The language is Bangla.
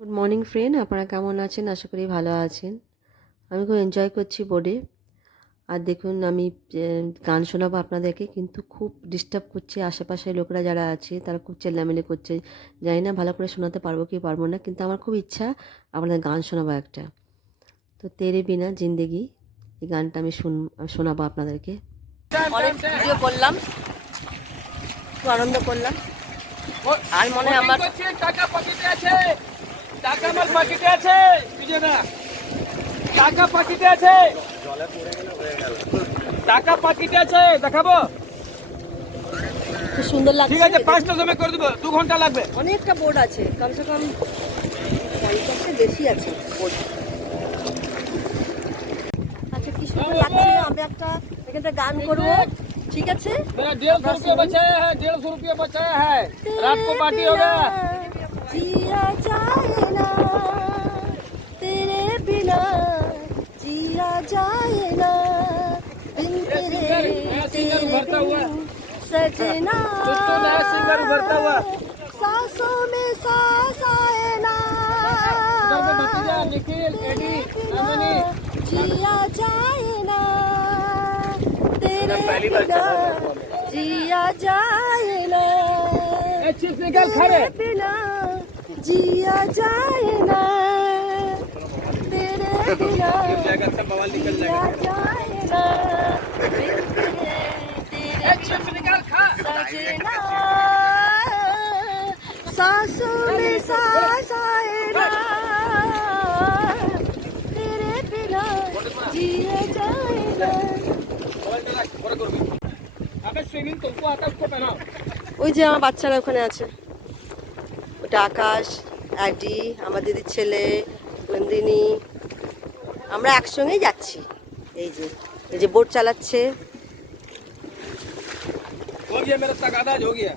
গুড মর্নিং ফ্রেন্ড, আপনারা কেমন আছেন? আশা করি ভালো আছেন। আমি খুব এনজয় করছি বোর্ডে। আর দেখুন আমি গান শোনাবো আপনাদেরকে, কিন্তু খুব ডিস্টার্ব করছে আশেপাশের লোকরা যারা আছে, তারা খুব চেল্লামেলি করছে। জানি না ভালো করে শোনাতে পারবো কি পারবো না, কিন্তু আমার খুব ইচ্ছা আপনাদের গান শোনাবো একটা। তো তেরে বিনা জিন্দেগি, এই গানটা আমি শোনাবো আপনাদেরকে। অনেক ভিডিও করলাম, খুব আনন্দ করলাম। আর মনে হয় আমার টাকা পকেটে আছে, টাকা আমার পকেটে আছে, বুঝে না? টাকা পকেটে আছে, টাকা পকেটে আছে, দেখাবো। খুব সুন্দর লাগছে। ঠিক আছে, 5টার সময় করে দেবো, 2 ঘন্টা লাগবে। অনেকটা বোর্ড আছে, কমসে কম 50-এর বেশি আছে বোর্ড। আচ্ছা, কি সুন্দর লাগছে। আমি একটা এখানটা গান করবো, ঠিক আছে? मेरा 150 रुपया बचाया है, 150 रुपया बचाया है, रात को पार्टी होगा। जिया जाए ना तेरे बिना, जिया जाए ना बिन तेरे, सिंगर उभरता हुआ, सजना दोस्तों नया सिंगर उभरता हुआ। सांसों में सांस आए ना उधर से भतीजा निखिल, एडी, अमनी, जिया जाए ना तेरे बिना, जिया जाए ना चिप्स निकाल खा रहे। बिना, जिया जाए ना तेरे बिना, सब बवाल निकल जिया जाए ना बिन तेरे, तेरे चिप्स निकाल खा। सजना सांसों में सांस आए ना तेरे बिना, जिया जाए ना। अबे स्विमिंग तुमको आता है, उसको पहनाओ। ওই যে আমার বাচ্চারা ওখানে আছে, ওটা আকাশ, অ্যাডি, আমার দিদির ছেলে নন্দিনী, আমরা একসঙ্গেই যাচ্ছি। এই যে বোট চালাচ্ছে। हो गया मेरा तकादा हो गया।